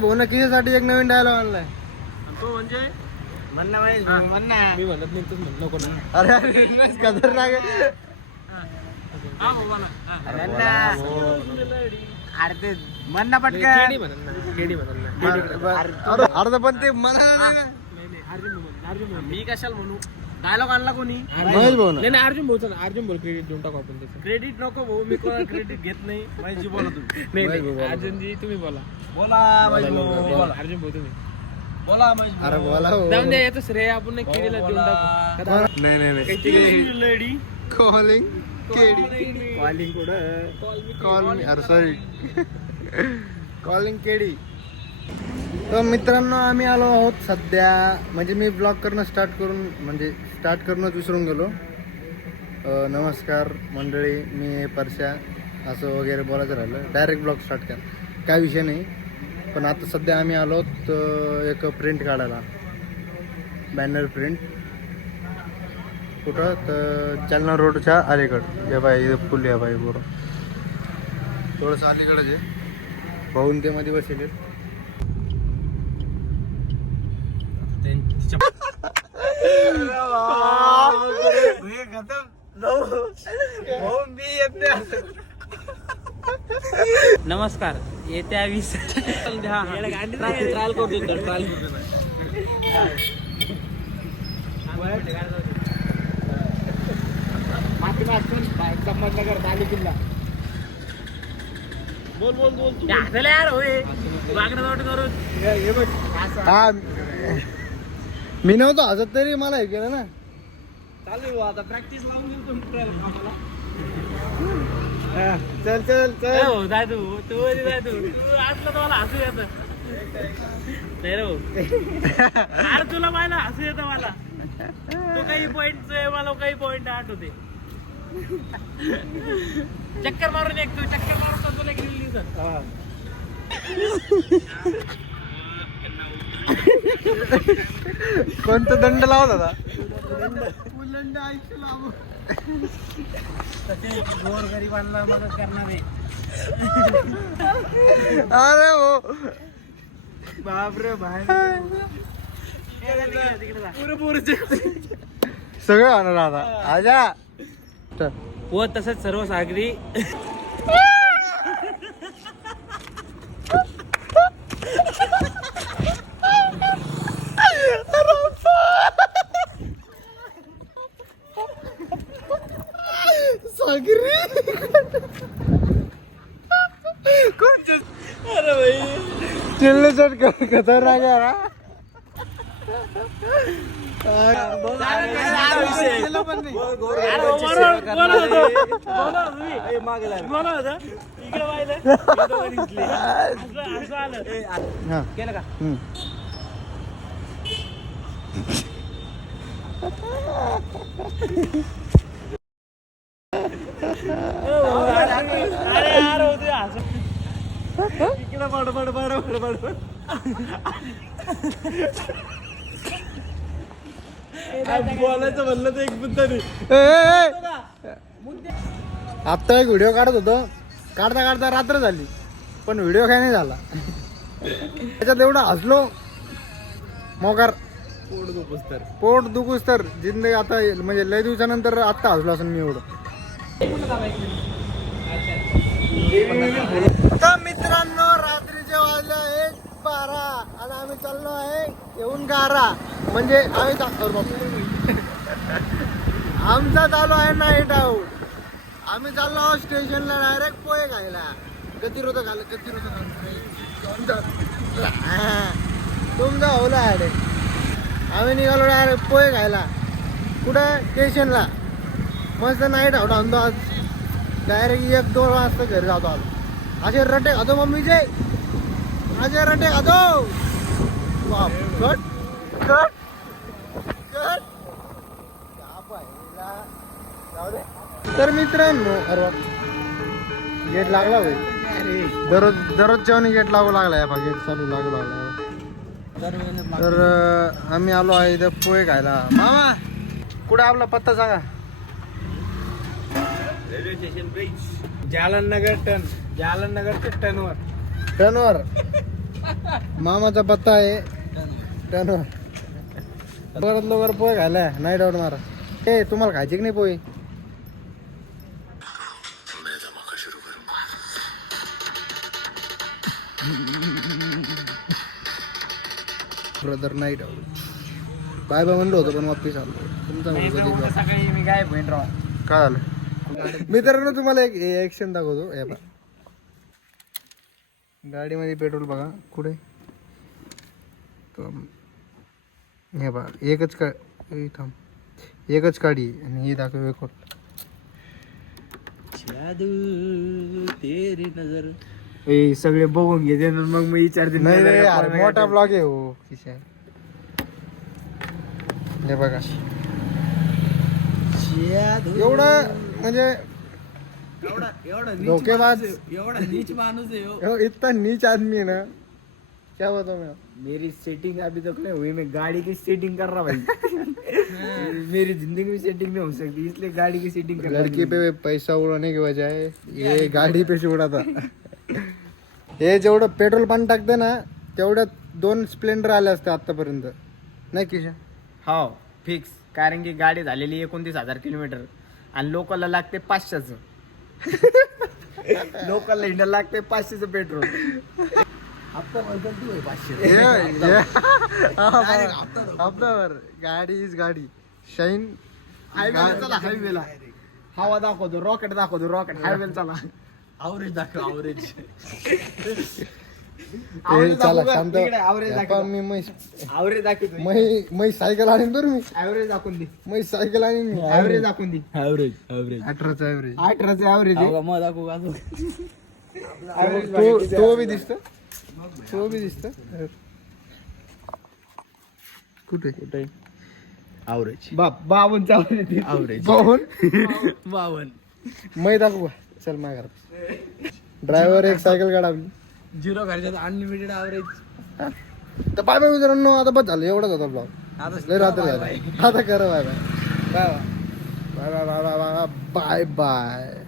भाऊ नक्कीसाठी एक नवीन डायलॉग आणलाय तो म्हणजे म्हणणं मी म्हणत नाही तूच म्हणत नको ना. अरे खतरनाक ते म्हणणं पटकन अर्ध पण ते म्हणा मी कशाला म्हणू. डायलॉग आणला कोणी? महेश भाऊ ना. नाही अर्जुन भाऊ अर्जुन भाऊ क्रेडिट देऊन टाकू आपण त्याचं. क्रेडिट नको भाऊ, मी कोणाला क्रेडिट घेत नाही. माझी बोला तुम्ही. नाही महेश भाऊ नाही बोला. अर्जुनजी तुम्ही बोला. बोला माझी बोला. अर्जुन भाऊ तुम्ही बोला माझी अरे बोला हो. जाऊन द्या याचं श्रेय आपण नाही केलेलं देऊन टाकू. नाही नाही नाही lady calling KD calling call मी अरे सॉरी कॉलिंग केडी. तर मित्रांनो आम्ही आलो आहोत सध्या, म्हणजे मी ब्लॉग करणं स्टार्ट करूनच विसरून गेलो. नमस्कार मंडळी, मी परश्या असं वगैरे बोलायचं राहिलं. डायरेक्ट ब्लॉग स्टार्ट करा, काय विषय नाही. पण आता सध्या आम्ही आलो एक प्रिंट काढायला, बॅनर प्रिंट. कुठं तर जालना रोडच्या अलीकडं. या बाई इथं फुल या बाई बरोबर थोडंसं अलीकडंच आहे. भाऊन ते मध्ये बसले. नमस्कार. येत्या 20 ट्रायल करतो ट्रायल संभाजीनगर बाली किल्ला. बोल बोल बोल. यार होय वागणं करून हे बघ हा मी नव्हतो हजत तरी मला हे केलं ना. चालू आता प्रॅक्टिस लावून देतो आम्हाला. चल चल चल हो जाय तू जाय तू असलं तर मला हसू येतं. नाही रे भाऊ. अरे तुला पाहिलं हसू येतं मला. तो काही पॉइंट मला काही पॉइंट आठवते. चक्कर मारून एक तू चक्कर मारून तुला एक रील दिसत. कोणता दंड लावत होता? गोर गरिबांना मदत करणारे. अरे हो बापरे बाहेर सगळं होणार आता. आजा व तसंच सर्व सागरी अरे भाई चिल्ले चट खतरनाक आहे ना. केलं का? अरे यार होते असं इकडे बड बड बड बड बड. बोलायचं म्हणलं तर एक मुद्दा नाही. आत्ता एक व्हिडिओ काढत होतो, काढता काढता रात्र झाली पण व्हिडिओ काय नाही झाला. त्याच्यात एवढं हसलो मोकार पोट दुखूस तर जिंदगी. आता म्हणजे लय दिवसानंतर आत्ता हसलो असं मी एवढं. तर मित्रांनो रात्रीचे वाजले 1:12 आणि आम्ही चाललो आहे येऊन गारा. म्हणजे आमचा चालू आहे नाईट आऊट. आम्ही चाललो आहोत स्टेशनला डायरेक्ट पोहे खायला. गतिरोधक आलं तुमचा ओला आहे. आम्ही निघालो डायरेक्ट पोहे खायला. कुठं स्टेशनला. मस्त नाईट आऊट आणतो आज. डायरेक्ट 1-2 वाजता घरी जातो आज. असे रटे खातो मम्मीचे, असे रटे खातो. Cut cut cut. तर मित्रांनो अरे गेट लागला होय. दररोज जेवण गेट लागू लागलाय. गेट चालू लागू लागला. तर आम्ही आलो आहे इथं पोहे खायला. मामा कुठे आपला पत्ता सांगा. रेल्वे स्टेशन ब्रिज जालन नगर ते टनवर. टनवर मामाचा पत्ता आहे टनवर. परत लवकर पोहे खायला नाही डाऊट मारा. ए तुम्हाला खायचे की नाही पोहे. ब्रदर नाही डाऊट बाय बाय म्हणलं होतं पण वापिस आलो. तुमचा मुलगा सकाळी मी काय बहीण राव. काय झालं मित्रांनो तुम्हाला एक ऍक्शन दाखवतो. हे बघा गाडीमध्ये पेट्रोल बघा कुठे. हे बघा एकच का थांब एकच गाडी आणि ही दाखव एक सगळे बघून घेते मग मी विचारते. नाही रे यार मोठा ब्लॉग आहे हो किशा. हे बघा एवढं म्हणजे धोकेबाज एवढा नीच माणूस आहे हो. इतना नीच आदमी है ना क्या बताऊं मैं. मेरी सेटिंग अभी तक नहीं हुई. मैं गाड़ी की सेटिंग कर रहा भाई. मेरी जिंदगी में सेटिंग नहीं हो सकती इसलिए गाड़ी की सेटिंग कर. लड़की पे पैसा उड़ाने के बजाय ये गाडी पे उडाता. हे जेवढं पेट्रोल पाणी टाकते ना तेवढ्यात 2 स्प्लेंडर आले असते आतापर्यंत नाही किशा. हो फिक्स. कारण की गाडी झालेली 29,000 किलोमीटर आणि लोकलला लागते 500चं. लोकलला हिंडा लागते 500चं पेट्रोल. हप्ता बदल तू आहे 500. हप्तावर गाडी इज गाडी शाईन. हायवेला चला. हायवेला हवा दाखवतो. रॉकेट दाखवतो. रॉकेट हायवेला चला. आवरेज दाखव. आवरेज चला शांत. आवरेज आपण मी म्हैस आवरेज दाखवतो. म्हैस सायकल आणीन बरं मी. ॲव्हरेज दाखवून दे. म्हैस सायकल आणीन मी. ॲव्हरेज दाखवून दे. ॲव्हरेज 18चा ॲव्हरेज. 18चं ॲव्हरेज आहे. मग दाखवू का तो बी दिसत. तो बी दिसत कुठे कुठे ॲव्हरेज 52चं ॲव्हरेज. ॲव्हरेज पाहून 52. मै दाखवू का? चल माझ्या घरात ड्रायव्हर एक सायकल काढा आपली. 0 खर्चात अनलिमिटेड ॲव्हरेज. तर बाय बाय मित्रांनो आता बस झालं एवढंच होता ब्लॉग. आता लय रात्र झाला आता करा bye bye bye bye bye bye bye bye bye.